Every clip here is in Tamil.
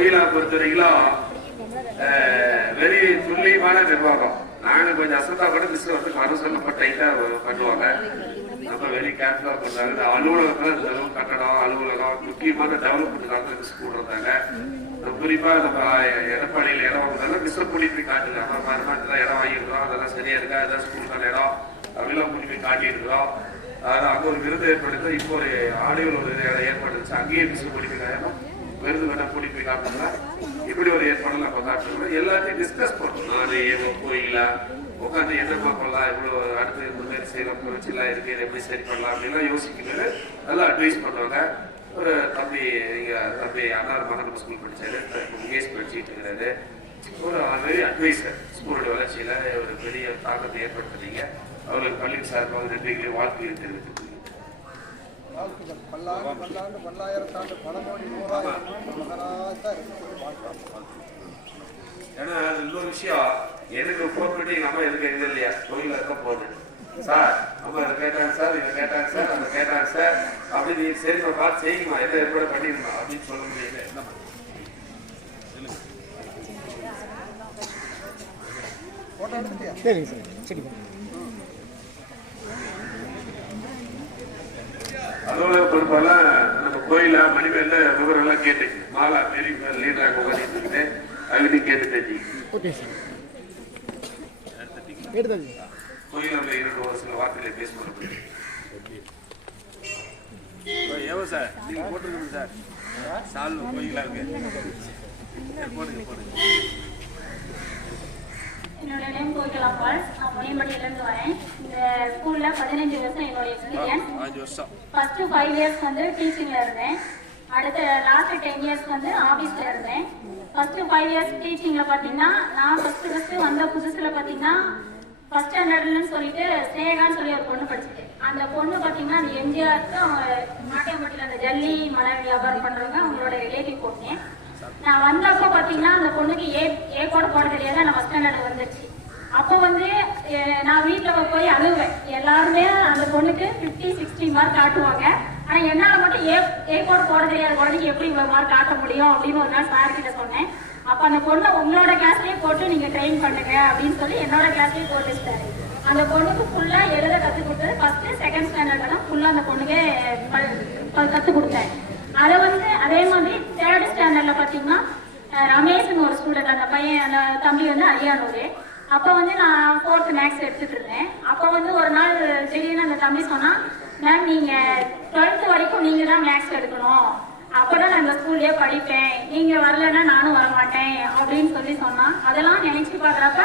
கோயிலா பொறுத்த வரைக்கும் வெறி துல்லியமான நிர்வாகம். நாங்க கொஞ்சம் அசந்தா கூட மிஸ் வந்து மனசு டைட்டா பண்ணுவாங்க. நம்ம வெரி கேர்ஃபுல்லா பண்றாங்க. அலுவலகத்துல கட்டடம் அலுவலகம் முக்கியமான டெவலப்மெண்ட் காலத்துல மிஸ் கூடுறாங்க. குறிப்பா நம்ம எடப்பாடியில் இடம் வாங்குறதால மிஸ் கூட்டிட்டு காட்டுங்க. மறுநாள் இடம் வாங்கிருக்கிறோம், அதெல்லாம் சரியா இருக்கா, ஏதாவது ஸ்கூலுக்கான இடம் அப்படிலாம் கூட்டி போய் காட்டியிருக்கிறோம். அதான் அங்க ஒரு விருது ஏற்படுத்த இப்போ ஒரு ஆடியோல ஒரு இடம் ஏற்படுச்சு. அங்கேயே மிஸ் கூட்டி போய் விருது வேணா கூட்டி போய் காட்டுங்க. இப்படி ஒரு ஏற்பாடு நம்ம காட்டுறோம். எல்லாத்தையும் டிஸ்கஸ் பண்ணணும். நானு கோயிலா உட்காந்து என்னமா பண்ணலாம், இவ்வளவு அடுத்து இந்த மாதிரி செய்யலாம், குறைச்சலாம் இருக்கு, இதை எப்படி சரி பண்ணலாம் அப்படிலாம் யோசிக்கிறது நல்லா அட்வைஸ் பண்ணுவாங்க. ஒரு தம்பி இங்க தம்பி அண்ணார் மகன் ஸ்கூல் படிச்சாரு, முகேஷ் படிச்சுட்டு இருக்கிறாரு. ஒரு வெரி அட்வைசர், ஸ்கூலோட வளர்ச்சியில ஒரு பெரிய தாக்கத்தை ஏற்படுத்துறீங்க. அவருக்கு பள்ளி சார்பாக நன்றிகளை வாழ்க்கையை தெரிவித்துக்கிறீங்க. ஏன்னா அது இன்னொரு விஷயம், எனக்கு போன் பண்ணி எங்க அம்மா எதுக்கு இது இல்லையா கோயில இருக்க போகுது சார், அம்மா இதை கேட்டாங்க சார், இதை கேட்டாங்க சார், அதை கேட்டாங்க சார் அப்படின்னு சரி நான் பார்த்து செய்யுமா, எதை ஏற்பாடு பண்ணிருந்தோம் அப்படின்னு சொல்ல முடியல. என்ன அலுவலக பொறுப்பெல்லாம் நம்ம கோயில மணிமேல விவரம் எல்லாம் கேட்டு மாலா பெரிய லீடராக உட்காந்துட்டு அதுக்கு கேட்டுட்டாச்சு. கோயில இருக்க ஒரு சில வார்த்தைகளை பேச முடியும். ஏவோ சார் நீங்க போட்டுருக்கீங்க சார் சால் கோயிலா இருக்கு போடுங்க போடுங்க. என்னோட நேம் கோகிலாம்பாள். நான் முனியம்பட்டியிலிருந்து வரேன். இந்த ஸ்கூல்ல 15 வருஷம் என்னோட எக்ஸ்பீரியன்ஸ். ஃபர்ஸ்ட் 5 இயர்ஸ் வந்து டீச்சிங்ல இருந்தேன். அடுத்த லாஸ்ட் 10 இயர்ஸ் வந்து ஆபீஸ்ல இருந்தேன். ஃபர்ஸ்ட் 5 இயர்ஸ் டீச்சிங்ல பாத்தீங்கன்னா நான் ஃபர்ஸ்ட் வந்த புதுசுல பாத்தீங்கன்னா ஃபர்ஸ்ட் ஸ்டாண்டர்ட்னு சொல்லிட்டு ஸ்னேகான்னு சொல்லி ஒரு பொண்ணு படிச்சுட்டு, அந்த பொண்ணு பாத்தீங்கன்னா அந்த எம்ஜிஆருக்கு அவங்க மாட்டியம்பட்டியில அந்த ஜல்லி மலை வியாபாரம் பண்றவங்க அவங்களோட ரிலேட்டிவ் பொண்ணு. நான் வந்தப்போ பாத்தீங்கன்னா அந்த பொண்ணுக்கு ஏ கூட போட தெரியாத நான் ஃபர்ஸ்ட் ஸ்டாண்டர்ட் வந்துருச்சு. அப்போ வந்து நான் வீட்டுல போய் அழுவேன். எல்லாருமே அந்த பொண்ணுக்கு 50-60 மார்க் காட்டுவாங்க. ஆனா என்னால மட்டும் ஏ கூட போட தெரியாத குழந்தைக்கு எப்படி மார்க் காட்ட முடியும் அப்படின்னு ஒரு நாள் சார் கிட்ட சொன்னேன். அப்ப அந்த பொண்ணை உங்களோட கிளாஸ்லயே போட்டு நீங்க ட்ரெயின் பண்ணுங்க அப்படின்னு சொல்லி என்னோட கிளாஸ்லயே போட்டு வச்சிட்டாரு. அந்த பொண்ணுக்கு ஃபுல்லா எழுத கத்து கொடுத்தது ஃபர்ஸ்ட் செகண்ட் ஸ்டாண்டர்ட்ல தான் ஃபுல்லா அந்த பொண்ணுக்கு கத்து கொடுத்தேன். அதை வந்து அதே மாதிரி தேர்ட் ஸ்டாண்டர்ட்ல பாத்தீங்கன்னா ரமேஷ்னு ஒரு ஸ்டூடெண்ட், அந்த பையன் அந்த தம்பி வந்து அரியானூர். அப்ப வந்து நான் 4th மேக்ஸ் எடுத்துட்டு இருந்தேன். அப்ப வந்து ஒரு நாள் திடீர்னு அந்த தம்பி சொன்னா, மேம் நீங்க 12th வரைக்கும் நீங்க தான் மேக்ஸ் எடுக்கணும், அப்பதான் நான் இந்த ஸ்கூல்லயே படிப்பேன், நீங்க வரலன்னா நானும் வரமாட்டேன் அப்படின்னு சொல்லி சொன்னான். அதெல்லாம் நினைச்சு பாக்குறப்ப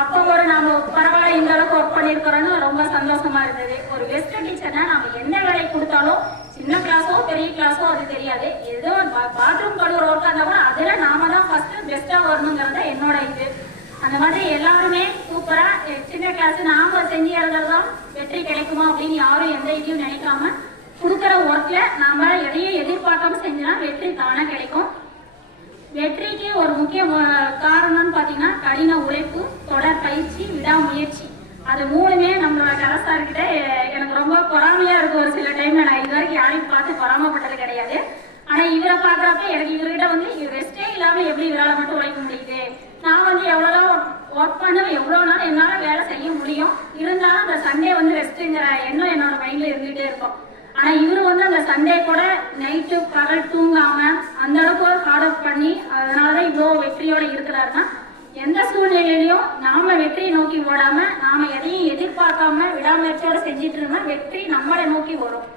அப்ப ஒரு நாம பரவாயில்ல இந்த அளவுக்கு ஒர்க் பண்ணிருக்கிறோம்னு ரொம்ப சந்தோஷமா இருந்தது. ஒரு பெஸ்ட் டீச்சர்னா நம்ம எந்த வேலை கொடுத்தாலும் சின்ன கிளாஸோ பெரிய கிளாஸோ அது தெரியாது, ஏதோ பாத்ரூம் கழுவுற ஒர்க்கா இருந்தா கூட அதுல நாம தான் ஃபர்ஸ்ட் பெஸ்டா வரணுங்கிறத என்னோட இது. அந்த மாதிரி எல்லாருமே சூப்பரா சின்ன கிளாஸ் நாம செஞ்சு எழுதுறதுதான் வெற்றி கிடைக்குமா அப்படின்னு யாரும் எந்த இதையும் நினைக்காம கொடுக்குற ஒர்க்ல நாம எதையும் எதிர்பார்க்காம செஞ்சோம்னா வெற்றி தானே கிடைக்கும். வெற்றிக்கு ஒரு முக்கிய காரணம்னு பாத்தீங்கன்னா கடின உழைப்பு, தொடர் பயிற்சி, விடாமுயற்சி. அது மூணுமே நம்மளோட கலசார்கிட்ட எனக்கு ரொம்ப பொறாமையா இருக்கும். ஒரு சில டைம்ல நான் இது வரைக்கும் யாரையும் பார்த்து பொறாமப்பட்டது கிடையாது. ஆனா இவரை பாக்குறப்ப எனக்கு இவர்கிட்ட வந்து ரெஸ்டே இல்லாம எப்படி இவரால மட்டும் உழைக்க முடியுது, நான் வந்து எவ்வளவு ஒர்க் பண்ண எவ்வளவு நாள் என்னால வேலை செய்ய முடியும், இருந்தாலும் அந்த சண்டே வந்து ரெஸ்ட்ங்கிற எண்ணம் என்னோட மைண்ட்ல இருந்துகிட்டே இருக்கும். ஆனா இவரு வந்து அந்த சண்டே கூட நைட்டு பகல் தூங்காம அந்த அளவுக்கு ஹார்ட் ஒர்க் பண்ணி அதனாலதான் இவ்வளவு வெற்றியோட இருக்கிறாருன்னா, எந்த சூழ்நிலையிலையும் நாம வெற்றியை நோக்கி ஓடாம நாம எதையும் எதிர்பார்க்காம விடாமுயற்சியோட செஞ்சுட்டு இருந்தா வெற்றி நம்மளை நோக்கி வரும்.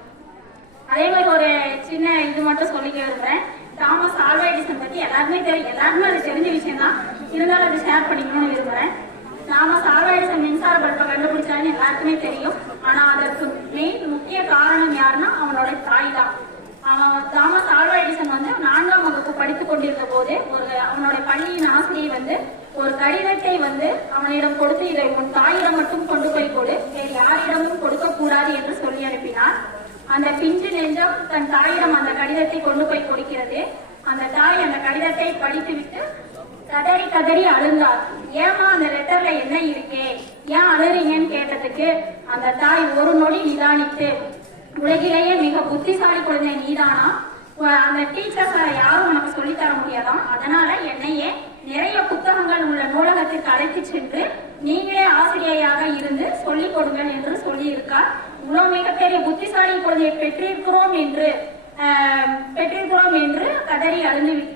அதே மாதிரி ஒரு சின்ன இது மட்டும் சொல்லிக்க விரும்புறேன். தாமஸ் ஆல்வா எடிசன் பத்தி எல்லாருமே தெரியும், எல்லாருமே அது தெரிஞ்ச விஷயம் தான், இருந்தாலும் அதை ஷேர் பண்ணிக்கணும்னு விரும்புறேன். தாமஸ் ஆல்வா எடிசன் மின்சார பல்பை கண்டுபிடிச்சாருன்னு எல்லாருக்குமே தெரியும். ஆனா அதற்கு மெயின் முக்கிய காரணம் யாருன்னா அவனோட தாய் தான். அவன் தாமஸ் ஆல்வா எடிசன் வந்து 4ஆம் வகுப்பு படித்துக் கொண்டிருந்த போது அவனோட பள்ளியின் ஆசிரியர் வந்து ஒரு கடிதத்தை வந்து அவனிடம் கொடுத்து, இதை உன் தாயிடம் மட்டும் கொண்டு போய் கொடு, வேறு யாரிடமும் கொடுக்க கூடாது என்று சொல்லி அனுப்பினார். அந்த பிஞ்சு நெஞ்சம் தன் தாயிடம் அந்த கடிதத்தை கொண்டு போய் கொடுக்கிறது. அந்த தாய் அந்த கடிதத்தை படித்துவிட்டு கதறி கதறி அழுந்தார். ஏமா அந்த லெட்டர்ல என்ன இருக்கே, ஏன் அழுறீங்கன்னு கேட்டதுக்கு அந்த தாய் ஒரு நொடி நிதானித்து, உலகிலேயே மிக புத்திசாலி குழந்தை நீதானா, அந்த டீச்சர்ஸ் யாரும் உனக்கு சொல்லித்தர முடியாதான், சென்று நீங்களே ஆசிரியையாக இருந்து சொல்லிக் கொடுங்கள் என்று சொல்லி இருக்கார். இவ்வளவு மிகப்பெரிய புத்திசாலி குழந்தையை பெற்றிருக்கிறோம் என்று கதறி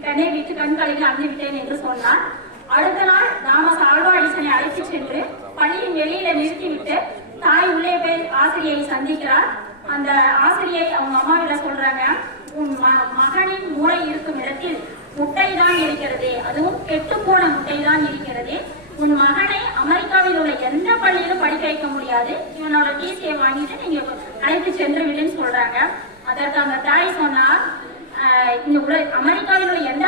கண்ணை விட்டு கண் கலங்கி அழுந்து விட்டேன் என்று சொன்னார். அடுத்த நாள் தாமஸ் ஆல்வா எடிசனை அழைத்து சென்று பள்ளியின் வெளியில நிறுத்திவிட்டு தாய் உள்ளே போய் ஆசிரியை சந்திக்கிறார். அந்த ஆசிரியை அவங்க அம்மா கிட்ட சொல்றாங்க, உன் மகனின் மூளை இருக்கும் இடத்தில் முட்டை தான் இருக்கிறது, அதுவும் கெட்டு போன முட்டை தான் இருக்கிறது. உன் மகனை அமெரிக்காவில் உள்ள எந்த பள்ளியிலும் படிக்க வைக்க முடியாது, இவனோட டிசியை வாங்கிட்டு நீங்க அழைத்து சென்று விடுன்னு சொல்றாங்க. அதற்கு அந்த தாய் சொன்னார், அமெரிக்காவில் உள்ள எந்த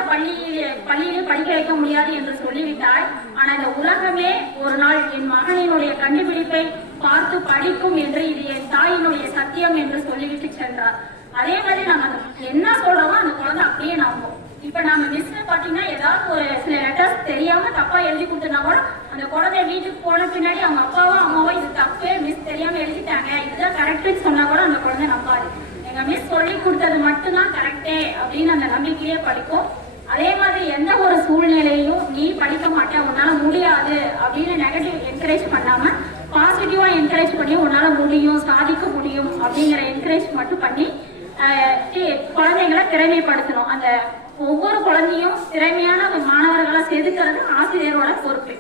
பள்ளியிலும் படிக்க வைக்க முடியாது என்று சொல்லிவிட்டாய். ஆனா இந்த உலகமே ஒரு நாள் என் மகனினுடைய கண்டுபிடிப்பை பார்த்து படிக்கும் என்று இது என் தாயினுடைய சத்தியம் என்று சொல்லிவிட்டு சென்றார். அதே மாதிரி நாங்க என்ன சொல்றோமோ அந்த குழந்தை அப்படியே நம்பும். இப்ப நாம மிஸ் பாத்தீங்கன்னா ஏதாவது ஒரு சில லெட்டர்ஸ் தெரியாம தப்பா எழுதி கொடுத்தனா கூட அந்த குழந்தை வீட்டுக்கு போன பின்னாடி அவங்க அப்பாவோ அம்மாவோ இது தப்பே மிஸ் தெரியாம எழுதிட்டாங்க இதுதான் கரெக்ட்னு சொன்னா கூட அந்த குழந்தை நம்பாது. எங்க மிஸ் சொல்லி கொடுத்தது மட்டும்தான் கரெக்டே அப்படின்னு அந்த நம்பிக்கையே படிக்கும். அதே மாதிரி எந்த ஒரு சூழ்நிலையிலும் நீ படிக்க மாட்டே, உன்னால முடியாது அப்படின்னு நெகட்டிவ் என்கரேஜ் பண்ணாம பாசிட்டிவா என்கரேஜ் பண்ணி உன்னால முடியும், சாதிக்க முடியும் அப்படிங்கிற என்கரேஜ் மட்டும் பண்ணி குழந்தைங்களை திறமைப்படுத்தணும். அந்த ஒவ்வொரு குழந்தையும் திறமையான மாணவர்களை செதுக்கிறது ஆசிரியரோட பொறுப்பு.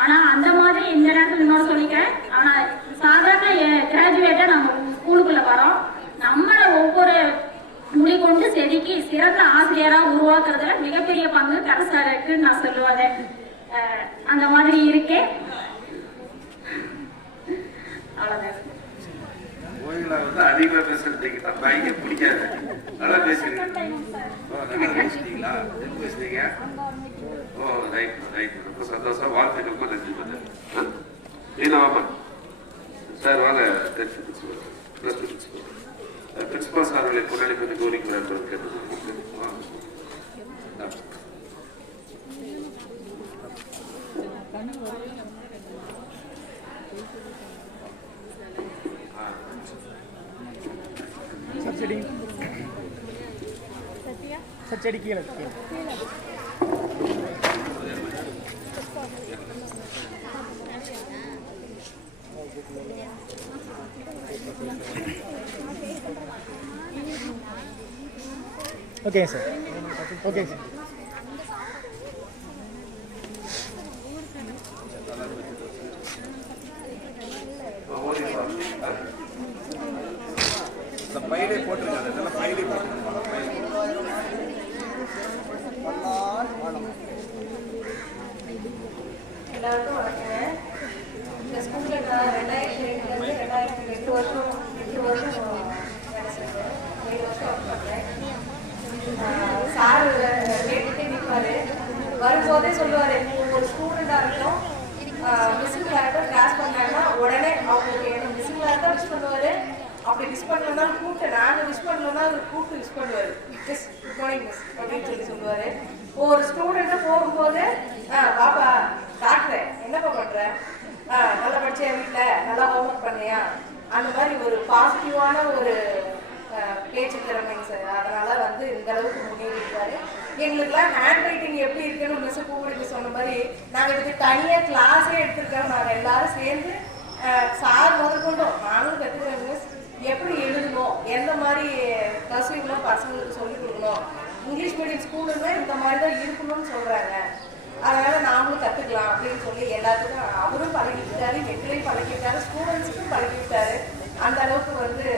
ஆனா அந்த மாதிரி இந்த நேரத்தில் இன்னொரு சொல்லிக்கிறேன், ஆனா சாதாரண கிராஜுவேட்டா நம்ம ஸ்கூலுக்குள்ள வரோம், நம்மள ஒவ்வொரு மொழி கொண்டு செதுக்கி சிறந்த ஆசிரியரா உருவாக்குறதுல மிகப்பெரிய பங்கு கரசால இருக்குன்னு நான் சொல்லுவேன். அந்த மாதிரி இருக்கே. அவ்வளவுதான். கோயிலா வந்து அதிகமா பேசுறதுக்கு தாய்க்கு பிடிக்காது. நல்லா பேசுறீங்க. நல்லா பேசுறீங்களா? என்ன பேசுறீங்க? Oh right right. ரொம்ப சந்தோஷம். வாழ்த்துக்கள். ரொம்ப நன்றி. நீனாமன் சார் வாங்க. பிரின்சிபல் சார் அவர்களை முன்னாடி கொஞ்சம் கௌரிக்கிறார் கேட்டு. செடி கீழே ஓகே சார். Okay sir. பையிலே போட்டுருக்காங்க. பையிலே போட்டுருக்காங்க. எல்லாருக்கும் வணக்கங்க. இந்த ஸ்கூலில் நான் 2002 2008 வருஷம் 8 வருஷம் வேலை செஞ்சேன். 7 வருஷம் ஒர்க் பண்ணேன். சார் கேட்டுட்டே நிற்பார். வரும்போதே சொல்லுவார், ஒரு ஸ்டூடெண்டாக இருக்கட்டும் மிஸ்ஸுங்களாக இருக்கட்டும் கிளாஸ் பண்ணாங்கன்னா உடனே அவங்களுக்கு எனக்கு மிஸ்ஸுங்களாக இருந்தால் விஷ் பண்ணுவார். அப்படி விஷ் பண்ணலன்னா கூப்பிட்டு நாங்கள் விஷ் பண்ணலன்னா அவர் கூப்பிட்டு விஷ் பண்ணுவார். மிஸ் குட் மார்னிங் மிஸ் அப்படின்னு சொல்லுவார். ஒரு ஸ்டூடெண்ட்டை போகும்போது பாப்பா டாக்டர் என்னப்பா பண்ற, நல்லா படிச்சியா, வீட்டில் நல்லா ஹோம்ஒர்க் பண்ணியா, அந்த மாதிரி ஒரு பாசிட்டிவான ஒரு பேச்சு திறமைங்க சார். அதனால வந்து இந்த அளவுக்கு முன்னேறி இருக்காரு. எங்களுக்குலாம் ஹேண்ட் ரைட்டிங் எப்படி இருக்குன்னு மிஸ் கூப்பிடுங்க சொன்ன மாதிரி நாங்கள் இதுக்கு தனியாக கிளாஸே எடுத்துருக்கோம். நாங்கள் எல்லாரும் சேர்ந்து சார் முதற்கொண்டோம் நானும் கற்றுக்கிறேன். மிஸ் எப்படி எழுதணும், எந்த மாதிரி கர்சிவ்லாம் பசங்களுக்கு சொல்லிக் கொடுக்கணும், இங்கிலீஷ் மீடியம் ஸ்கூலுமே இந்த மாதிரி தான் இருக்கணும்னு சொல்கிறாங்க, அதனால நாமளும் கற்றுக்கலாம் அப்படின்னு சொல்லி எல்லாத்துக்கும் அவரும் பழகிட்டாரு, எங்களையும் பழகிட்டாரு, ஸ்டூடெண்ட்ஸுக்கும் பழகிட்டாரு. அந்த அளவுக்கு வந்து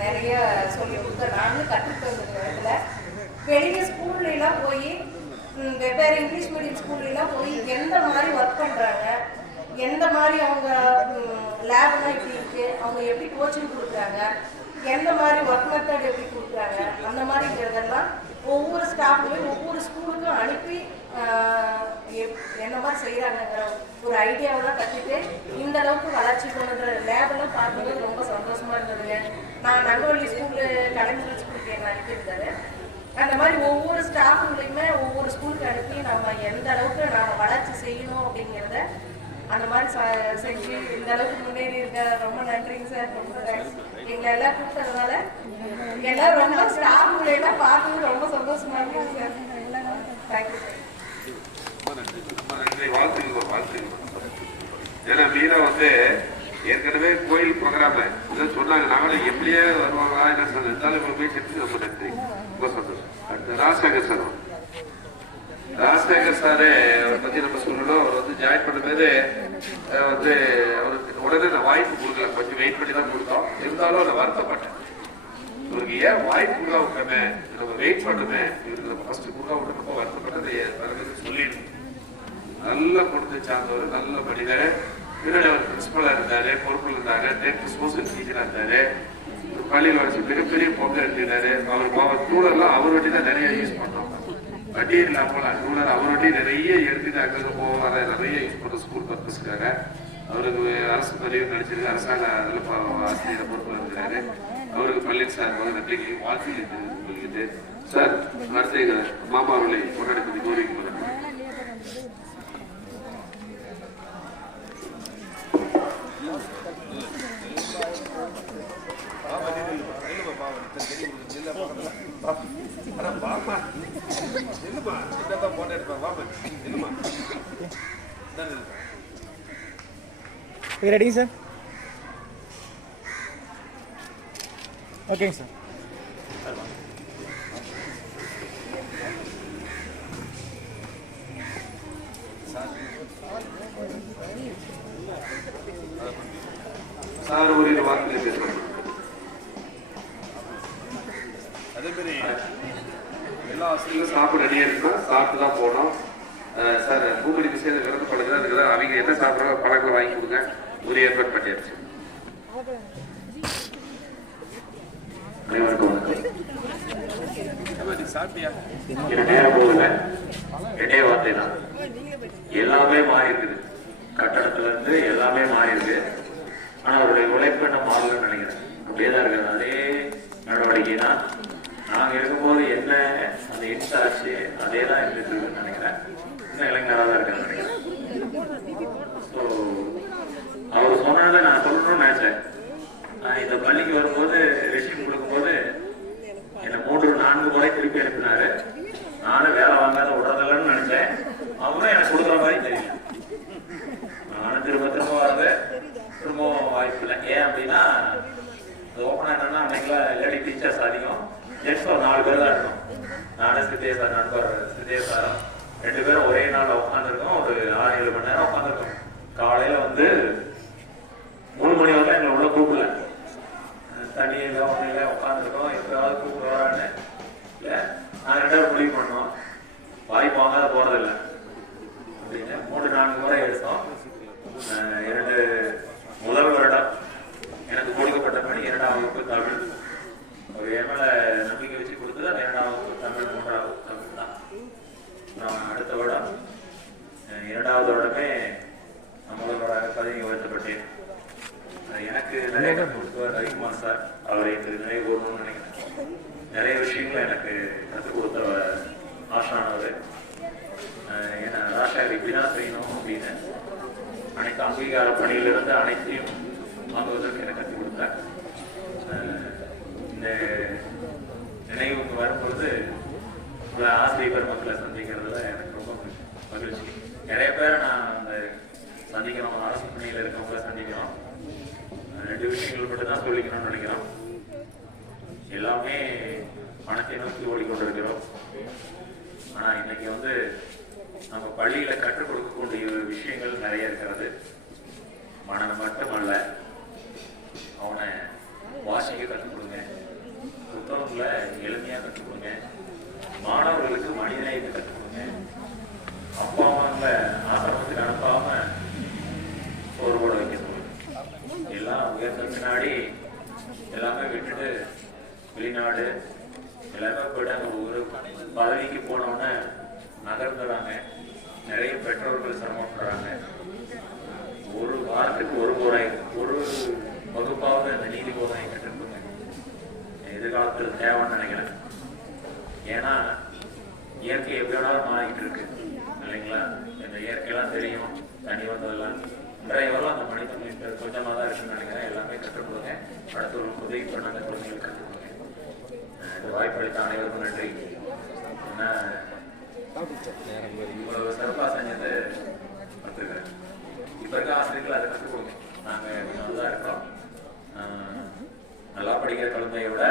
நிறைய சொல்லி கொடுத்த நாங்களும் கற்றுட்டு வந்த இடத்துல வெளியே ஸ்கூல்லாம் போய் வெவ்வேறு இங்கிலீஷ் மீடியம் ஸ்கூல்லாம் போய் எந்த மாதிரி ஒர்க் பண்ணுறாங்க, எந்த மாதிரி அவங்க லேப்லாம் எப்படி இருக்கு, அவங்க எப்படி கோச்சிங் கொடுக்குறாங்க, எந்த மாதிரி ஒர்க் மெத்தட் எப்படி கொடுக்குறாங்க, அந்த மாதிரிங்கிறதெல்லாம் ஒவ்வொரு ஸ்டாஃப்லையும் ஒவ்வொரு ஸ்கூலுக்கும் அனுப்பி என்ன மாதிரி செய்கிறாங்கிற ஒரு ஐடியாவெல்லாம் கற்றுட்டு இந்த அளவுக்கு வளர்ச்சி கொண்டுற லேபெல்லாம் பார்க்கும்போது ரொம்ப சந்தோஷமாக இருந்ததுங்க. நான் நங்கவள்ளி ஸ்கூலு கலைஞர் ஸ்கூலுக்கு என்ன அனுப்பியிருந்தாரு. அந்த மாதிரி ஒவ்வொரு ஸ்டாஃபுங்களையுமே ஒவ்வொரு ஸ்கூலுக்கு அனுப்பி நம்ம எந்த அளவுக்கு நாம் வளர்ச்சி செய்யணும் அப்படிங்கிறத அந்த மாதிரி செஞ்சு இந்த அளவுக்கு முன்னேறி இருக்க ரொம்ப நன்றிங்க சார். ரொம்ப தேங்க்ஸ். எங்களை எல்லாம் கூப்பிட்டதுனால எல்லாரும் ரொம்ப ஸ்டாஃபுங்களை எல்லாம் பார்க்கும்போது ரொம்ப சந்தோஷமா இருக்குங்க சார். Thank you sir. ரொம்ப நன்றி, வாழ்த்துக்கிறோம். ஏன்னா மீனா வந்து ஏற்கனவே கோயில் ப்ரோக்ராம் இதை சொன்னாங்க, நாங்களும் எப்படியே வருவாங்களா என்ன சொன்னாலும் இவ்வளவு போய் செஞ்சு ரொம்ப நன்றி, ரொம்ப சந்தோஷம். அடுத்து ராஜசேகர் சார், ராஜசேகர் சாரு அவரை பத்தி நம்ம சொல்லணும். அவர் வந்து ஜாயின் பண்ண போது வந்து அவருக்கு உடனே நான் வாய்ப்பு கொடுக்கல, கொஞ்சம் வெயிட் பண்ணி தான் கொடுத்தோம். இருந்தாலும் நான் வருத்தப்பட்டேன், இவருக்கு ஏன் வாய்ப்பு கொடுக்க விட்டோமே, நம்ம வெயிட் பண்ணுமே, இவருக்கு நம்ம ஃபர்ஸ்ட் கொடுக்க விட்டு ரொம்ப வருத்தப்பட்டது சொல்லிடணும். நல்லா கொடுத்து சார்ந்தவர், நல்ல மனிதர். பின்னாடி அவர் பிரின்சிபலா இருந்தாரு, பொறுப்பில் இருந்தாங்க, டென்த் சோசியல் டீச்சரா இருந்தாரு, பள்ளியில் வச்சு மிகப்பெரிய பொங்கல் எடுத்துட்டாரு. அவர் டூலர்லாம் அவர் வட்டி தான் நிறைய யூஸ் பண்ணோம், வட்டி இல்லாமல் டூலர் அவர் வட்டி நிறைய எடுத்துட்டு அங்கே போவாங்க, நிறைய யூஸ் பண்ண ஸ்கூல் பர்பஸ்க்காக. அவருக்கு அரசு பதிவு நடிச்சிருக்கு, அரசாங்க அதில் ஆசிரியர் பொறுப்பில் இருக்கிறாரு. அவருக்கு பள்ளியில் சார் போது நன்றிக்கு வாழ்த்து சார். அடுத்த மாமா அவர்களை கொண்டாடி பற்றி கோரிக்கை ரெடிங்க சார்? ஓகேங்க சார். சார் ஒரு வார்த்தை பேசுறோம். அதே மாதிரி எல்லா ஆசிரியர்களும் சாப்பிட ரெடியா இருக்கணும், சாப்பிட்டு தான் போனோம். சார் பூமணி விஷயம் விருந்து பழகுதான் இருக்குதா, அவங்க என்ன சாப்பிட்றாங்க பழங்களை வாங்கி கொடுங்க, ஒரு ஏற்பாடு பண்ணியாச்சு. அனைவருக்கும் சாப்பிட்டியா? நேரம் போகுதுங்க, ரெண்டே வார்த்தை தான். எல்லாமே மாறி இருக்குது, கட்டடத்துல இருந்து எல்லாமே மாறி இருக்கு. ஆனா அவருடைய உழைப்பு என்ன மாறலன்னு நினைக்கிறேன், அப்படியேதான் இருக்குது. அதே நடவடிக்கை தான் நாங்க இருக்கும்போது என்ன அந்த இன்சார்ஜ் அதே தான் இருந்துட்டு இருக்குன்னு நினைக்கிறேன். இன்னும் இளைஞராக தான் இருக்கான்னு நினைக்கிறேன். ஸோ அவர் சொன்னதை நான் சொல்லணும்னு நினைச்சேன். நான் இந்த பள்ளிக்கு வரும்போது ரெசியூம் கொடுக்கும்போது என்னை 3-4 முறை திருப்பி அனுப்பினாரு. நானும் வேலை வாங்காத விடுறதில்லன்னு நினைச்சேன். அவரும் எனக்கு கொடுக்குற மாதிரி தெரியல. நானும் திரும்ப வரது திரும்பவும் வாய்ப்பு இல்லை. ஏன் அப்படின்னா அது ஓப்பனாக என்னன்னா அன்னைக்கெல்லாம் லேடி டீச்சர்ஸ் அதிகம், ஜென்ஸ் ஒரு 4 பேர் தான் இருக்கணும். நானும் சித்தே சார், நண்பர் சித்தே சாரும் 2 பேரும் ஒரே நாள் உட்காந்துருக்கோம். ஒரு 6-7 மணி நேரம் உட்காந்துருக்கோம். காலையில வந்து 3 மணி வரைக்கும் எங்களை உள்ள கூப்பிடல, தண்ணியில ஒன்றையில உட்காந்துருக்கோம். எப்பயாவது கூப்பிட்டு வரான்னு இல்லை, நான் 2 பேரும் முடிவு பண்ணோம், வாய்ப்பு வாங்காத போறதில்லை அப்படின்னு 3-4 முறை எடுத்தோம். 2 முதல் வருடம் எனக்கு கொடுக்கப்பட்ட பணி 2ஆம் வகுப்பு தமிழ். ஒரு எம்எல்ஏ நம்பிக்கை வச்சு கொடுத்தது அந்த 2ஆம் வகுப்பு தமிழ், 3ஆம் வகுப்பு தமிழ் தான். நான் அடுத்த வருடம் 2வது வருடமே நம்மளோட பதவி உயர்த்தப்பட்டேன். எனக்கு நிறைய கற்றுக் கொடுத்தவர் ரவிக்குமார் சார், அவரை எனக்கு நிறைய கூறணும்னு நினைக்கிறேன். நிறைய விஷயங்கள் எனக்கு கற்றுக் கொடுத்தவர் ஆசானவர். ஏன்னா ராஜாவை இப்படிதான் செய்யணும் அப்படின்னு அனைத்து அங்கீகார பணியிலிருந்து அனைத்தையும் வாங்குவதற்கு எனக்கு கற்றுக் கொடுத்தார். இந்த நினைவுக்கு வரும்பொழுது ஆசிரியர் பெருமக்களை சந்திக்கிறதுல எனக்கு ரொம்ப மகிழ்ச்சி. நிறைய பேரை நான் அந்த சந்திக்கிறோம், அரசு பணியில் இருக்கவங்களை சந்திக்கிறோம். 2 விஷயங்கள் மட்டும் தான் சொல்லிக்கணும்னு நினைக்கிறோம். எல்லாமே பணத்தை நோக்கி ஓடிக்கொண்டிருக்கிறோம். ஆனா இன்னைக்கு வந்து நம்ம பள்ளியில கற்றுக் கொடுக்கக்கூடிய விஷயங்கள் நிறைய இருக்கிறது. மனம் மட்டுமல்ல, அவனை வாசிக்க கற்றுக் கொடுங்க, புத்தகத்துல எளிமையா கற்றுக் கொடுங்க, மாணவர்களுக்கு மனிதநேயத்தை கற்றுக் கொடுங்க. அப்பா அம்மாங்கள ஆசிரமத்துக்கு அனுப்பாம ஒருபோட வைக்க சொல்லுங்க. எல்லாம் உயர்ந்த பின்னாடி எல்லாமே விட்டுட்டு வெளிநாடு எல்லாமே போயிட்டு அங்க ஒரு பதவிக்கு போனோன்னு நகர்ந்துறாங்க. நிறைய பெற்றோர்கள் சிரமப்படுறாங்க. ஒரு வாரத்துக்கு ஒரு முறை ஒரு வகுப்பாவது அந்த நீதி போதனை கற்றுக்கொடுங்க. எதிர்காலத்தில் தேவைன்னு நினைக்கிறேன். ஏன்னா இயற்கை எப்படி வேணாலும் மாறிக்கிட்டு இருக்கு இல்லைங்களா? இந்த இயற்கையெல்லாம் தெரியும், தண்ணி வந்ததெல்லாம் நிறைய வரலாம். அந்த மனிதன் கொஞ்சமாக தான் இருக்குன்னு நினைக்கிறேன். எல்லாமே கற்றுக் கொடுங்க. அடுத்தவர்களுக்கு உதவி பண்ணாங்க, குழந்தைகளுக்கு கற்றுக் கொடுங்க. இந்த வாய்ப்பளித்த அனைவருக்கும் நன்றி. ஏன்னா இவ்வளவு சிறப்பாக செஞ்ச இப்போ இருக்க ஆசிரியர்கள் அதை கற்றுக் கொடுங்க. நாங்கள் கொஞ்சம் தான் இருக்கோம். நல்லா படிக்கிற குழந்தைய விட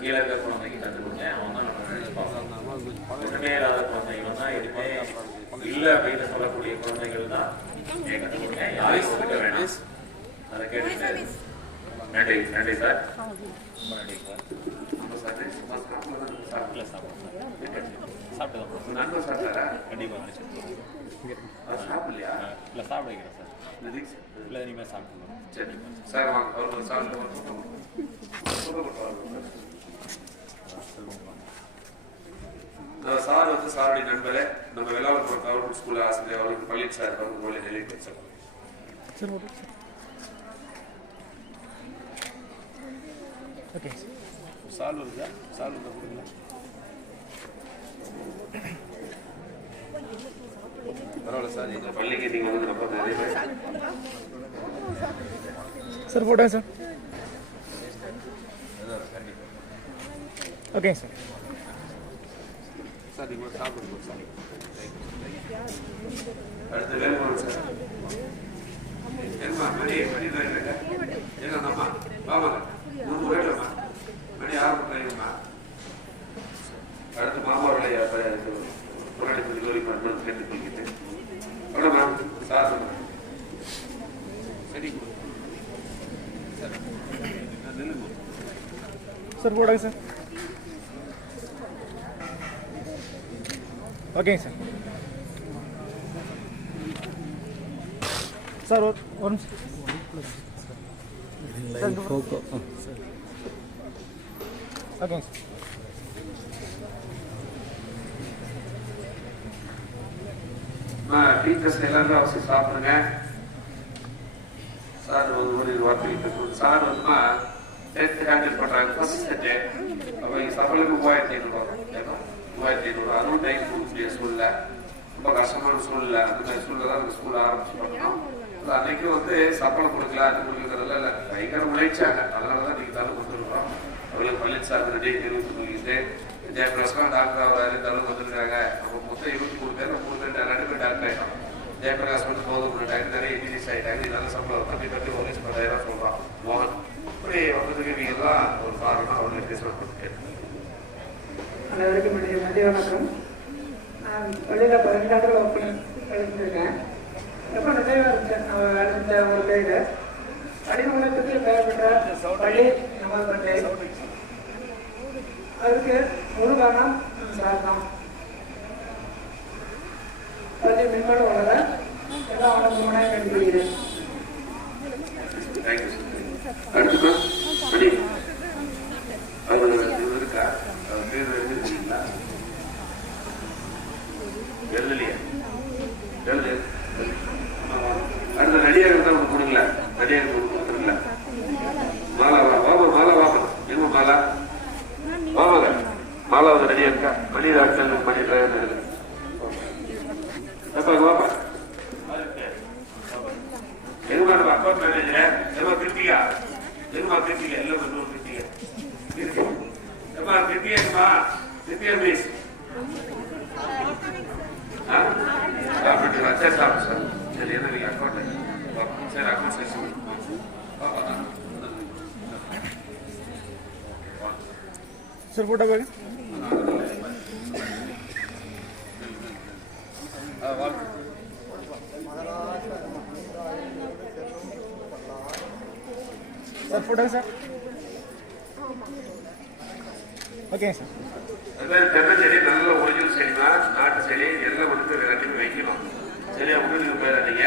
கீழே இருக்க குழந்தைக்கு கற்றுக் கொடுங்க. அவன் தான் நம்ம நினைச்சு பார்க்கலாம். ஒன்றுமே இல்லாத குழந்தைகள் தான் எதுவுமே இல்லை அப்படின்னு சொல்லக்கூடிய குழந்தைகள் தான் கற்றுக் கொடுங்க. யாரையும் ஒதுக்க வேணாம். அதை கேட்டுட்டு நன்றி. நன்றி சார். ரொம்ப நன்றி சார். நண்பர் சாப்பிட்டாரா? கண்டிப்பாக சாப்பிடலையா? இல்லை சாப்பிட வைக்கிறேன் சார். இல்லை இனிமேல் சாப்பிட்டுருவோம். சரி சார், வாங்க அவருக்கு சாப்பிட்டு சார் வந்து சாருடைய நண்பரே, நம்ம வெள்ளாளர் கவர்மெண்ட் ஸ்கூல் ஆசிரியர் அவருக்கு பள்ளி சார் வந்து நிலையை பேசுறோம். ஓகே சால் வருதா? சால் வருதா கொடுங்களா? பரவாயில்ல சார். இந்த பள்ளிக்கு நீங்க வந்து ரொம்ப நிறைய பேர் சார் போட்டோங்க சார். ஓகேங்க சார். சார் நீங்கள் சாப்பிடுங்க சார். அடுத்த வேலை சார். என்னம்மா மணி மணி என்னம்மா வாங்க 3 வேலைம்மா மணி 6:30. அடுத்து மாமாவுடைய முன்னாடி கொஞ்சம் கேட்டு கொள்கிறேன். அவ்வளோம்மா சார் சரி சார். நில்லுங்க சார் போடுங்க சார். ஓகேங்க சார். சார் ஒரு நிமிஷம். ஓகேங்க சார். டீச்சர்ஸ் எல்லாரும் அவசியம் சாப்பிடுங்க. சார் ஒரு வார்த்தை சார் வந்துமா 10th ஹேண்டில் பண்றாங்க. ஃபர்ஸ்ட் செட்டு அவங்க சபலுக்கு 3500 அதுவும் டைம் கொடுக்கக்கூடிய சூழ்நிலை, ரொம்ப கஷ்டமான சூழ்நிலை. அந்த மாதிரி சூழ்நிலை தான் அந்த ஸ்கூல் ஆரம்பிச்சு பண்ணோம். அன்னைக்கு வந்து சம்பளம் கொடுக்கல, அது கொடுக்குறதுல இல்லை, பயங்கர உழைச்சாங்க. அதனாலதான் நீங்க தாலும் கொடுத்துருக்கோம். அவங்களுக்கு பள்ளி சார் ரெடி தெரிவித்து சொல்லிட்டு ஜெயபிரகாஷ்லாம் டாக்டர் ஆகிறாரு, தளவு வந்திருக்காங்க. நம்ம மொத்தம் 23 பேர் 2 பேர் டாக்டர் ஆகிட்டோம். ஜெயபிரகாஷ் வந்து போதும் டாக்டர் நிறைய இன்ஜினியர்ஸ் ஆகிட்டாங்க. நல்ல சம்பளம் தம்பி 1,10,000 சொல்றான் மோகன். இப்படி வந்ததுக்கு நீங்க தான் ஒரு காரணம் அவங்களுக்கு பேசப்பட்டு. அனைவருக்கும் மதிய வணக்கம். நான் பள்ளியில் 12ஆவது வகுப்பு படிச்சிருக்கேன். ரொம்ப நிறைவாக இருந்துச்சு. இந்த ஒரு பேர் அடிமூலத்துக்கு பெயர் பெற்ற பள்ளி நமது பள்ளி. அதுக்கு முழு காரணம் சார் தான். பள்ளி மேம்பாடு வளர எல்லா வளர்ச்சியுமே கண்டுபிடிக்கிறேன். அடுத்து இருக்கா பேர் எழுதிருக்கீங்களா? எழுதலையா? எழுது. அடுத்த ரெடியாக இருந்தால் ஒன்று கொடுங்கள. ரெடியாக கொடுக்குறீங்களா? மாலா வாமா மாலா வாமா எங்க மாலா வாமாங்க. மாலா வந்து ரெடியாக இருக்கா? மணி டாக்டர் மணி டிரைவர் எப்பா வாப்பா எதுமா அக்கௌண்ட் மேனேஜர் எதுமா கிருத்திகா எதுமா கிருத்திகா எல்லாம் இன்னொரு கிருத்திகா எம்மா கிருத்திகா கிருத்திகா மிஸ் சார் சாப்பிடு சார். சரி என்ன நீங்க account sir account sir sir photo பாருங்க. சார் போட்டோங்க சார். ஓகேங்க சார். தென்னை செடி நல்ல ஒரிஜினல் செடிமா, நாட்டு செடி எல்லாம் வந்து ரெண்டுமே வைக்கணும். சரியா உங்களுக்கு போயிடாதீங்க.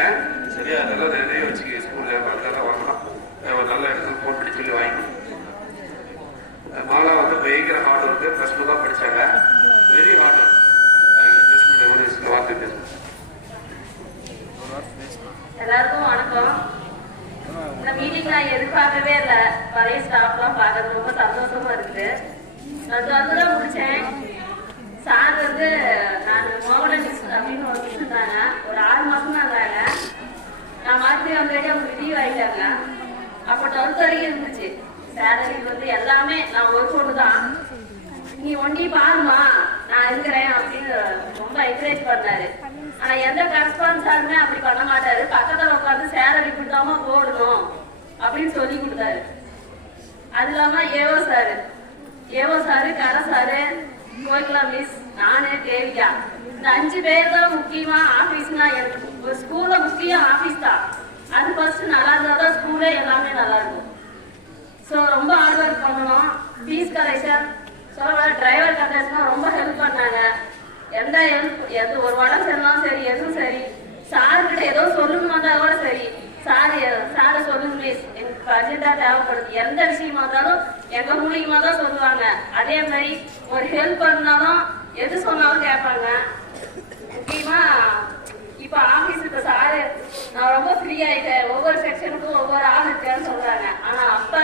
சரியா அதெல்லாம் நிறைய வச்சுக்க. ஸ்கூல்ல அதெல்லாம் வாங்கலாம். நல்ல இடத்துல போட்டு சொல்லி வாங்கிக்கணும். மாலா வந்து பயங்கர ஹார்ட் ஒர்க்கு. +2 தான் படிச்சாங்க. Very hard work. வார்த்தை பேசுங்க. எல்லாருக்கும் வணக்கம். இந்த மீட்டிங் நான் எதிர்பார்க்கவே இல்லை. பழைய ஸ்டாஃப்லாம் பார்க்கறது ரொம்ப சந்தோஷமா இருக்குது. நான் 12 தான் முடிச்சேன். சார் வந்து நான் மோகன மிஸ் அப்படின்னு ஒரு மிஸ் இருந்தாங்க. ஒரு 6 மாசம் தான் இருந்தாங்க. நான் மாதிரி வந்துட்டு அவங்க ரிலீவ் ஆகிட்டாங்க. அப்போ 12th வரைக்கும் இருந்துச்சு. சேலரி வந்து எல்லாமே நான் ஒரு பொண்ணு தான். நீ ஒண்டி பாருமா நான் இருக்கிறேன் அப்படின்னு ரொம்ப என்கரேஜ் பண்ணாரு. ஆனா எந்த கரஸ்பான்சாருமே அப்படி பண்ண மாட்டாரு. பக்கத்துல உட்காந்து சேலரி கொடுத்தாம போடணும் அப்படின்னு சொல்லி கொடுத்தாரு. அது இல்லாம ஏவோ சாரு கர சாரு கோயிலா மிஸ் நானு தேவியா இந்த 5 பேர் தான் முக்கியமா ஆபீஸ்னா. எனக்கு ஒரு ஸ்கூல்ல முக்கியம் ஆபீஸ் தான். அது ஃபர்ஸ்ட் நல்லா இருந்தாதான் ஸ்கூல்ல எல்லாமே நல்லா இருக்கும். ஸோ ரொம்ப ஹார்ட் ஒர்க் பண்ணணும். ஃபீஸ் கலெக்ஷன் டிரைவர் கண்டக்டர்ஸ்லாம் ரொம்ப ஹெல்ப் பண்ணாங்க. எந்த ஒரு உடம்பு சரினாலும் சரி, எதுவும் சரி, சார்கிட்ட ஏதோ சொல்லணுமா இருந்தா கூட சரி, சாரை சொல்லுங்க மிஸ், எனக்கு அர்ஜென்டா தேவைப்படுது. எந்த விஷயமா இருந்தாலும் எங்க மூலியமா தான் சொல்லுவாங்க. அதே மாதிரி ஒரு ஹெல்ப் பண்ணாலும் எது சொன்னாலும் கேட்பாங்க. முக்கியமா இப்ப ஆபீஸுக்கு சாரு நான் ரொம்ப ஃப்ரீ ஆயிட்டேன், ஒவ்வொரு செக்ஷனுக்கும் ஒவ்வொரு ஆள் இருக்கேன்னு சொல்றாங்க. ஆனா அப்ப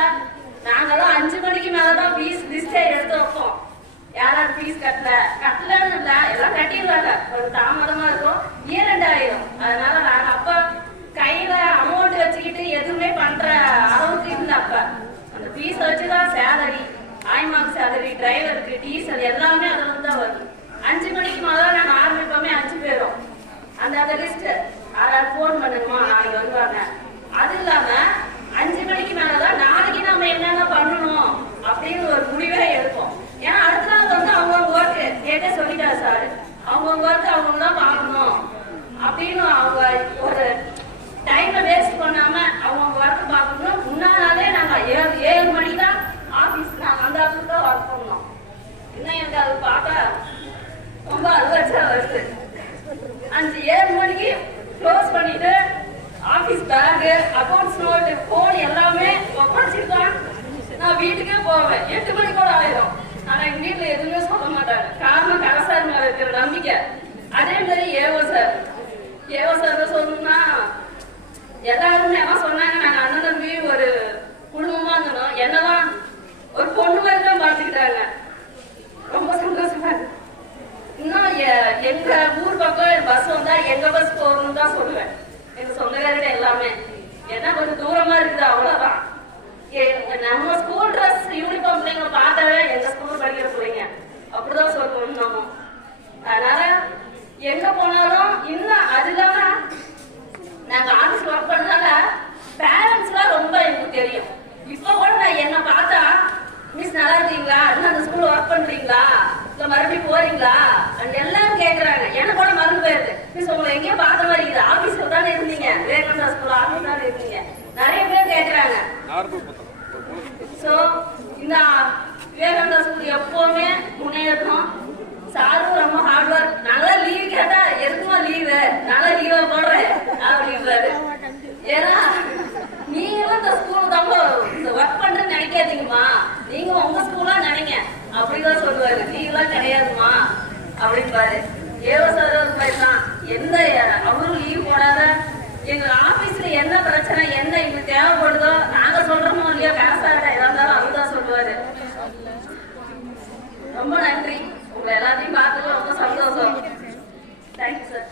நாங்கெல்லாம் 5 மணிக்கு மேலதான் ஃபீஸ் லிஸ்டே எடுத்து வைப்போம். யாராவது ஃபீஸ் கட்டலன்னு இல்ல, எல்லாம் கட்டிடுவாங்க. ஒரு தாமதமா இருக்கும், இரண்டு ஆயிரும். அதனால நாங்க அப்ப கையில அமௌண்ட் வச்சுக்கிட்டு எதுவுமே பண்ற அளவுக்கு இல்லை. அப்ப அந்த ஃபீஸ் வச்சுதான் சேலரி, ஆய்மார்க் சேலரி, டிரைவருக்கு டீசல் எல்லாமே அதுல இருந்து தான் வருது. 5 மணிக்கு முதல்ல நாங்க ஆரம்பிப்போமே 5 பேரும். அந்த லிஸ்ட் யாராவது போன் பண்ணுங்கம்மா நாளைக்கு வருவாங்க. அது இல்லாம 5 மணிக்கு மேலதான் நாளைக்கு நம்ம என்னென்ன பண்ணணும் அப்படின்னு ஒரு முடிவே எடுப்போம். ஏன்னா அடுத்த நாள் வந்து அவங்கவுங்க ஒர்க்கு கேட்டே சொல்லிட்டாரு சார், அவங்கவுங்க ஒர்க்கு அவங்க தான் பார்க்கணும் அப்படின்னு அவங்க ஒரு டைமை வேஸ்ட் பண்ணாம அவங்க ஒர்க் பார்க்கணும். முன்னாலே நாங்க 7 மணிக்கு தான் ஆபீஸ், நாங்க அந்த ஆபீஸ் தான் ஒர்க் பண்ணோம். இன்னும் எனக்கு அது பார்த்தா ரொம்ப அழுவச்சா வருது. 7 மணிக்கு க்ளோஸ் பண்ணிட்டு office back, accounts note, phone எல்லாமே ஒப்படைச்சிருக்கான். நான் வீட்டுக்கே போவேன். 8 மணி கூட ஆயிரும். ஆனா எங்க வீட்டுல எதுவுமே சொல்ல மாட்டாங்க. காரணம் கரசார் மேல இருக்கிற நம்பிக்கை. அதே மாதிரி ஏவோ சார் சொல்லணும்னா எல்லாருமே என்ன சொன்னாங்க, நாங்க அண்ணன் தம்பி ஒரு குடும்பமா இருந்தோம். என்னதான் ஒரு பொண்ணு மாதிரி தான் பார்த்துக்கிட்டாங்க. ரொம்ப சந்தோஷமா இருக்கு. இன்னும் எங்க ஊர் பக்கம் பஸ் வந்தா எங்க பஸ் போகணும்னு தான் சொல்லுவேன். எங்க சொந்தக்காரங்க எல்லாமே ஏன்னா கொஞ்சம் தூரமா இருக்குது, அவ்வளவுதான். நம்ம ஸ்கூல் ட்ரெஸ் யூனிஃபார்ம் பிள்ளைங்க பார்த்தாவே எங்க ஸ்கூல் படிக்கிற பிள்ளைங்க அப்படிதான் சொல்லுவோம் நம்ம. அதனால எங்க போனாலும் இன்னும் அது இல்லாம நாங்க ஆபீஸ் ஒர்க் பண்ணதால பேரண்ட்ஸ் எல்லாம் ரொம்ப எனக்கு தெரியும். இப்ப கூட நான் என்ன பார்த்தா மிஸ் நல்லா இருக்கீங்களா, இன்னும் அந்த ஸ்கூல்ல ஒர்க் பண்றீங்களா, இல்ல மறுபடியும் போறீங்களா எல்லாரும் கேக்குறாங்க. எனக்கு கூட மறந்து போயிருது. மிஸ் உங்களை எங்கேயும் பார்த்த மாதிரி இருக்குது, ஆபீஸ்ல தானே இருந்தீங்க, விவேகானந்தா ஸ்கூல் ஆபீஸ் தானே இருந்தீங்க, நிறைய பேர் கேக்குறாங்க. சோ இந்த விவேகானந்தா ஸ்கூல் எப்பவுமே முன்னேறணும். சாரும் ரொம்ப ஹார்ட் ஒர்க். நல்லா லீவ் கேட்டா எதுக்குமா லீவு, நல்லா லீவா போடுறேன் அப்படின்றாரு. ஏன்னா நீங்களும் இந்த ஸ்கூல் தான் இந்த ஒர்க் பண்றேன்னு நினைக்காதீங்கம்மா, நீங்க உங்க ஸ்கூலா நினைங்க அப்படிதான் சொல்லுவாரு. லீவ்லாம் கிடையாதுமா அப்படின்பாரு. ஏவோ சார் தான் எந்த அவரும் லீவ் போடாத எங்க ஆபீஸ்ல என்ன பிரச்சனை என்ன எங்களுக்கு தேவைப்படுதோ நாங்க சொல்றோமோ இல்லையோ பேசாட இருந்தாலும் அதுதான் சொல்லுவாரு. ரொம்ப நன்றி. உங்களை எல்லாத்தையும் பார்த்து ரொம்ப சந்தோஷம். Thank you sir.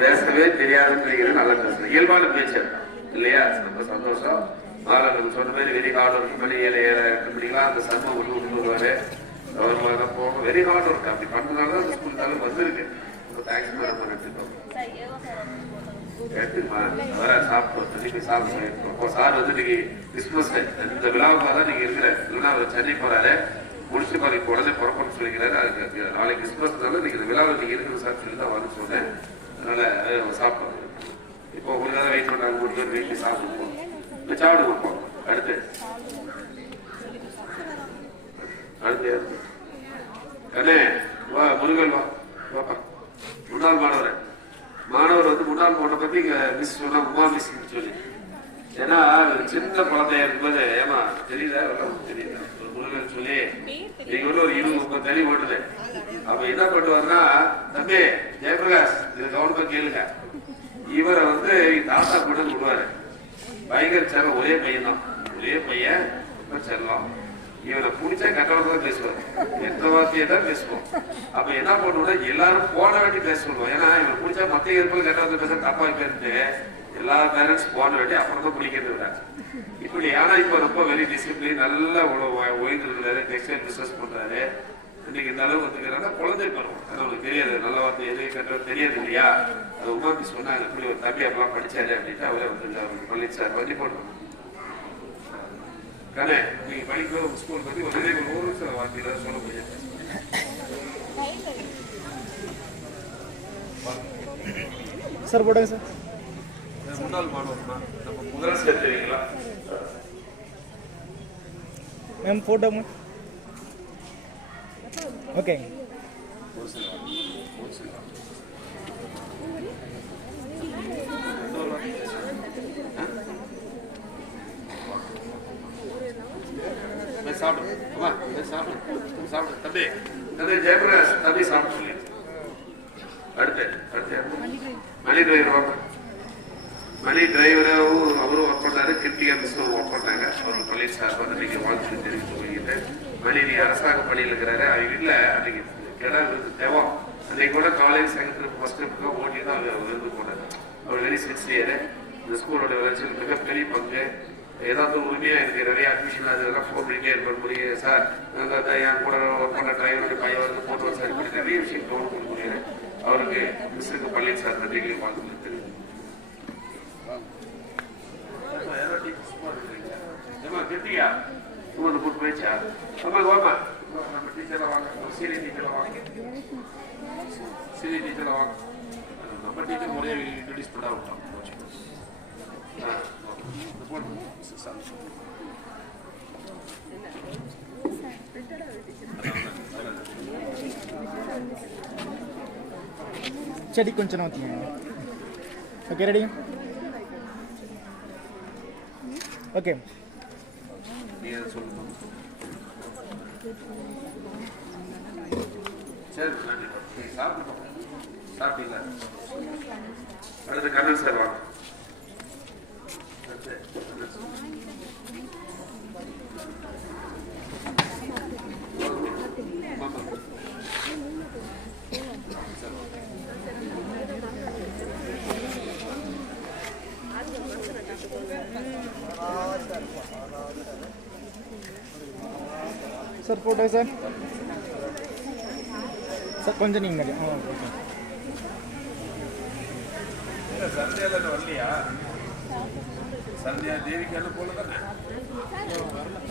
பேசவே தெரியாதுன்றது நல்ல பேசுறேன், இயல்பான பேச்சு இல்லையா? ரொம்ப சந்தோஷம். நம்ம சொன்ன மாதிரி வெரி ஹார்ட் ஒர்க் பண்ணி 7 மணிக்கெல்லாம் அந்த சர்மம் கொண்டு வருவாரு. அவர் போக வெரி ஹார்ட் ஒர்க் அப்படி பண்ணதுனால அந்த ஸ்கூல் தாலும் வந்திருக்கு. தேங்க்ஸ் மேடம், எடுத்துக்கோங்க. சாப்பிட்டோம், திருப்பி சாப்பிட்டு சார் வந்து இன்னைக்கு கிறிஸ்துமஸ் இந்த விழாவுக்காக தான் நீங்க இருக்கிற, இல்லைன்னா அவர் சென்னை போறாரு, முடிச்சுட்டு பாரு இப்போ உடனே புறப்பட்டு சொல்லிக்கிறாரு. அதுக்கு நாளைக்கு கிறிஸ்துமஸ்னால நீங்க இந்த விழாவில் நீங்க இருக்கிற சார் சொல்லி தான் வந்து சொன்னேன். அதனால சாப்பிட்டோம். இப்போ உங்களுக்கு வெயிட் பண்றாங்க, 3 பேர் வீட்டுல சாப்பிடுவோம், சாப்பிடு கொடுப்போம். அடுத்து கண்ணே வா, முருகன் வா, வாப்பா. முன்னாள் மாணவர் வந்து முன்னாள் போன பத்தி மிஸ் சொன்னா உமா மிஸ் சொல்லி, ஏன்னா சின்ன குழந்தைய இருக்கும்போது ஏமா தெரியல தெரியல முருகன் சொல்லி நீங்க வந்து ஒரு 20-30 தண்ணி ஓட்டுது. அப்ப என்ன பண்ணுவாருன்னா, தம்பி ஜெயபிரகாஷ் இது கவனமா கேளுங்க, இவரை வந்து தாத்தா கூட விடுவாரு. பயங்கர செல்லம், ஒரே பையன் தான், ஒரே பையன் செல்லம். இவனை பிடிச்சா கட்டணம் தான் பேசுவார், எந்த வார்த்தையை தான் பேசுவோம். அப்ப என்ன பண்ணுவோம்னா எல்லாரும் போன வேண்டி பேச சொல்லுவோம். ஏன்னா இவனை பிடிச்சா மத்திய இருப்பில் கட்டணத்தை பேச தப்பா பேருந்து எல்லா பேரண்ட்ஸ் போன வேண்டி அப்புறம் தான் பிடிக்கிறது விட இப்படி. ஆனா இப்ப ரொம்ப வெரி டிசிப்ளின், நல்லா ஓய்ந்து இருக்கிறாரு, டெக்ஸ்டைல் பிசினஸ் பண்றாரு. இன்னைக்கு இந்த அளவுக்கு வந்துக்கிறாங்க. குழந்தை பருவம் அது அவங்களுக்கு தெரியாது, நல்ல வார்த்தை எது கட்டுறது தெரியாது இல்லையா. அது உமா மிஸ் சொன்னாங்க, இப்படி ஒரு தம்பி அப்பெல்லாம் படிச்சாரு அப்படின்ட்டு அவரே வந்து பள்ளி சார் பண்ணி போடுறோம். கண்ணே நீங்க படிக்கிற ஒரு ஸ்கூல் பத்தி ஒரு ஒரு வார்த்தையில சொல்ல முடியாது. சார் போடுங்க சார். முன்னாள் மாணவர்னா நம்ம முதல் சேர்த்துவீங்களா மேம் ஃபோட்டோ மேம். ஓகே ஒரு சில சாப்பிடு சாப்பிடு தம்பி தம்பி ஜெயபிரகாஷ் தம்பி சாப்பிட்டு சொல்லி அடுத்து மணி டிரைவர் மணி டிரைவராகவும் அவரும் ஒர்க் பண்ணாரு. கிருத்திகா மிஸ்ஸும் ஒர்க் பண்ணாங்க. அவர் பள்ளி சார் வந்து நீங்க வாழ்த்து தெரிவித்து சொல்லிக்கிட்டு மணி நீ அரசாங்க பள்ளியில் இருக்கிறாரு. அவங்க வீட்டில் அன்னைக்கு கிடம் தேவம் அன்னைக்கு கூட காலேஜ் செகண்ட் ட்ரிப் ஃபர்ஸ்ட் ட்ரிப்புக்காக ஓட்டி தான் அவர் இருந்து போனார். அவர் வெரி சின்சியர். இந்த ஸ்கூலோட வளர்ச்சியில் மிகப்பெரிய பங்கு. ஏதாவது உரிமையாக எனக்கு நிறைய அட்மிஷன் அதெல்லாம் ஃபோன் பண்ணிட்டே இருப்பார். முடியும் சார் என் கூட ஒர்க் பண்ண டிரைவருடைய பையன் வந்து போட்டு சார் இப்படி நிறைய விஷயம் கவனம் கொடுக்க முடியாது. அவருக்கு மிஸ்ஸுக்கு பள்ளி சார் நன்றிகளை வாழ்த்து தெரியும். கிருத்திகா உங்களுக்கு கூட்டு போயிடுச்சா? நம்ம வாமா நம்ம டீச்சர்லாம் வாங்க, சீனியர் டீச்சர்லாம் வாங்க, சீனியர் டீச்சர்லாம் வாங்க. நம்ம டீச்சர் முறையாக இன்ட்ரடியூஸ் பண்ணா விட்டோம். செடி கொஞ்சம் நோத்திங்க. Okay ready. ஓகே நீங்க சொல்லணும். சரி நன்றி. நீங்க சாப்பிட்டோம் சாப்பிட்டீங்களா? அடுத்து கண்ணன் சார் வாங்க. Sir photo sir. சார் கொஞ்சம் நீங்கள் ஓகே. சந்தியால வரலையா? சந்தியா தேவிக்கால போல தானே?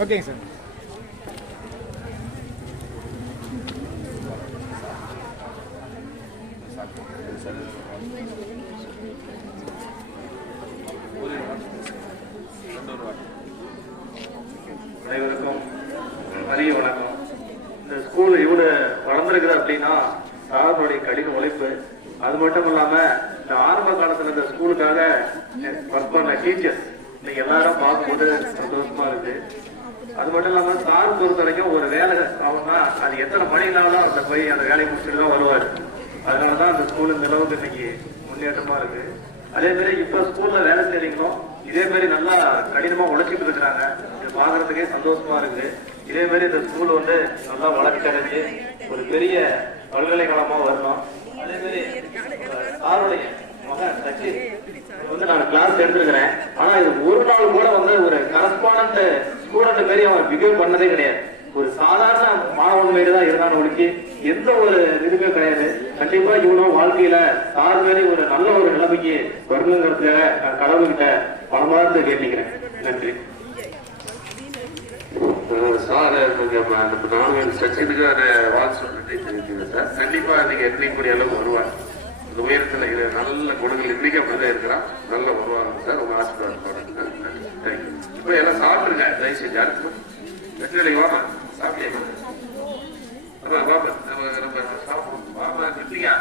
ஓகேங்க சார். அனைவருக்கும் அரிய வணக்கம். இந்த ஸ்கூல் இவ்வளவு வளர்ந்துருக்குது அப்படின்னா சாருடைய கடின உழைப்பு. அது மட்டும் இல்லாம இந்த ஆரம்ப காலத்துல இந்த ஸ்கூலுக்காக ஒர்க் பண்ண டீச்சர்ஸ் இன்னைக்கு எல்லாரும் பார்க்கும்போது சந்தோஷமா இருக்கு. அது மட்டும் இல்லாம சார் பொறுத்த வரைக்கும் ஒரு வேலை ஆகும்னா அது எத்தனை மணினாலும் அந்த போய் அந்த வேலையை முடிச்சுட்டு தான் வருவாரு. அதனாலதான் அந்த ஸ்கூல் இந்த அளவுக்கு இன்னைக்கு முன்னேற்றமா இருக்கு. அதே மாதிரி இப்ப ஸ்கூல்ல வேலை செய்றீங்களும் இதே மாதிரி நல்லா கடினமா உழைச்சிட்டு இருக்கிறாங்க. இது பாக்குறதுக்கே சந்தோஷமா இருக்கு. இதே மாதிரி இந்த ஸ்கூல் வந்து நல்லா வளர்ச்சி அடைஞ்சு ஒரு பெரிய பல்கலைக்கழகமா வரணும். அதே மாதிரி சாருடைய மகன் சச்சி வந்து நான் கிளாஸ் எடுத்துருக்கிறேன். ஆனா இது ஒரு நாள் கூட வந்து ஒரு கரஸ்பாண்டன்ட் ஸ்டூடெண்ட் மாரி அவன் பிஹேவ் பண்ணதே கிடையாது. ஒரு சாதாரண மாணவன் மாரி தான் இருந்தான்னு ஒழிச்சு எந்த ஒரு இதுவுமே கிடையாது. கண்டிப்பா இவனும் வாழ்க்கையில சார் மாரி ஒரு நல்ல ஒரு நிலைமைக்கு வரணுங்கிறதுக்காக நான் கடவுள்கிட்ட பலமார்ந்து கேட்டுக்கிறேன். நன்றி சார். நானும் சச்சினுக்கு வாழ்த்து சொல்லிட்டு தெரிவிக்கிறேன் சார். கண்டிப்பா நீங்க எத்தனைக்கூடிய அளவு வருவார். இந்த உயரத்துல நல்ல குணங்கள் இன்னைக்கு அப்படிதான் இருக்கிறான். நல்ல வருவாங்க சார். உங்க ஆசீர்வாதம் போடுங்க. தேங்க்யூ. இப்ப எல்லாம் சாப்பிடுங்க தயவு செஞ்சு. அடுத்து வெற்றிலை வாமா சாப்பிட்டே கிருத்திகா.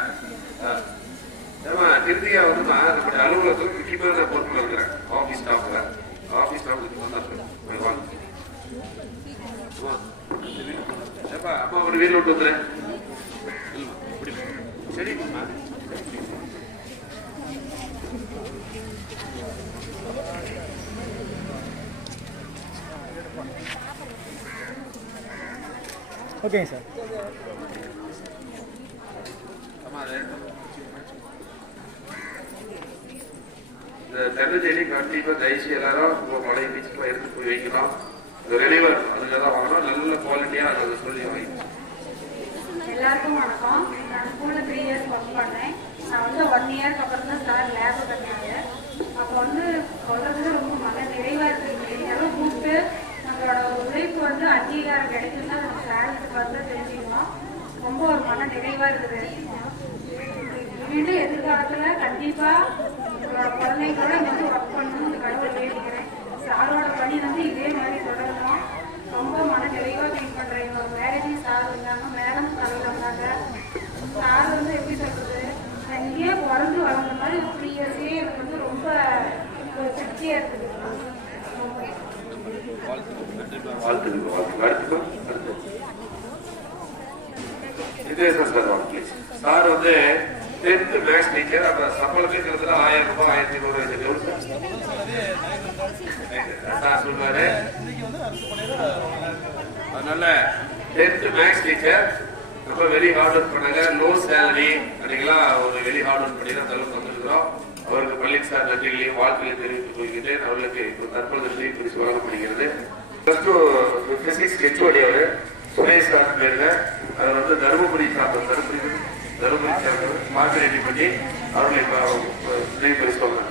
கிருத்திகா வந்து நம்மளுடைய அலுவலகத்தில் முக்கியமான பொறுப்பில் இருக்கிறேன். ஆபீஸ் ஸ்டாஃப்ல ஆபீஸ் ஸ்டாஃப் வாங்க. அம்மா ஒரு வீட்டில் விட்டு வந்துடுறேன். சரிங்கம்மா. ஓகேங்க சார். இந்த தென்னஞ்செடி கண்டிப்பா தயவுசு எல்லாரும் உங்க பழைய பீச்சுக்கு எடுத்து போய் வைக்கலாம். ரினிவர் அதுல தான் வாங்கணும். நல்ல குவாலிட்டியா அதை சொல்லி வாங்கிக்கணும். வந்து தெரிஞ்சுக்கணும். ரொம்ப ஒரு மன நிறைவா இருக்குது. மீண்டும் எதிர்காலத்துல கண்டிப்பா உங்களோட குழந்தைங்களோட வந்து ஒர்க் பண்ணணும்னு கடவுளை வேண்டிக்கிறேன். சாரோட பணி வந்து இதே மாதிரி தொடரணும். ரொம்ப மன நிறைவா ஃபீல் பண்றேன். ஒரு மேரேஜ் சார் இருந்தாங்க, மேடம் தலைவர் இருந்தாங்க. சார் வந்து எப்படி சொல்றது, நான் இங்கேயே பிறந்து வளர்ந்த மாதிரி 3 இயர்ஸே எனக்கு வந்து ரொம்ப ஒரு திருப்தியா இருக்குது. சார் வந்து 10th மேக்ஸ் டீச்சர். அப்ப சம்பளத்துக்கு 1000 ரூபாய் 1500 சார் சொல்றாரு. அதனால 10th மேக்ஸ் டீச்சர் ரொம்ப வெரி ஹார்ட் ஒர்க் பண்ணாங்க. லோ சேலரி அன்னைக்கெல்லாம் ஒரு வெரி ஹார்ட் ஒர்க் பண்ணி தான் தலைவர் வந்துருக்கிறோம். அவருக்கு பள்ளி சார் நன்றிகளையும் வாழ்க்கையை தெரிவித்துக் கொள்கிறேன். அவர்களுக்கு இப்போ தற்போது பரிசு வழங்கப்படுகிறது. +2 பிசிக்ஸ் ஹெச்ஓடி அவர் சுரேஷ் சார் பேருங்க. அவர் வந்து தருமபுரி சார்ந்தவர் மார்க் ரெடி பண்ணி அவர்களை பரிசு வழங்க